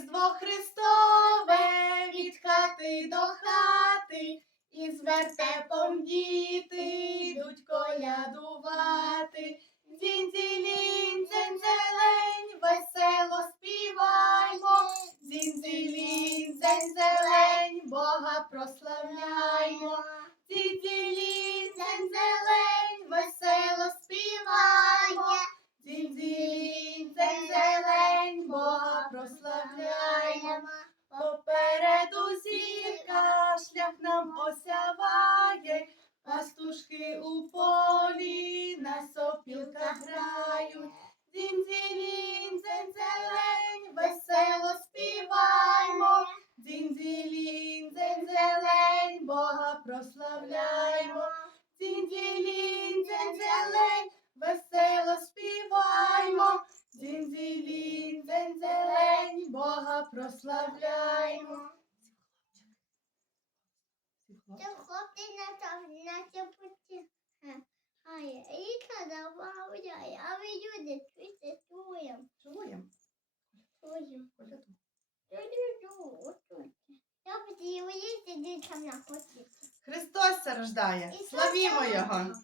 Різдво Христове від хати до хати, і з вертепом діти йдуть колядувати. Дзінь-дзілінь, дзень-зелень, весело співаймо. Дзінь-дзілінь, дзень-зелень, Бога прославляймо. Дзінь-дзілінь, дзень-зелень, весело співаймо. Дзінь-дзілінь, дзень-зелень, Бога прославляймо. Шлях осяває, пастушки у полі на сопілках грають. Дзінь-дзілінь, дзень-зелень, весело співаймо. Дзінь-дзілінь, дзень-зелень, Бога прославляймо. Дзінь-дзілінь, дзень-зелень, весело співаймо. Дзінь-дзілінь, дзень-зелень, Бога прославляймо. Це хлопці на на. А я і тоді а ви люди чуєте чуєм. Чуєм? Чуєм. Коляду. Чую. Я хотів їсти. Христос рождає. Славімо. Його.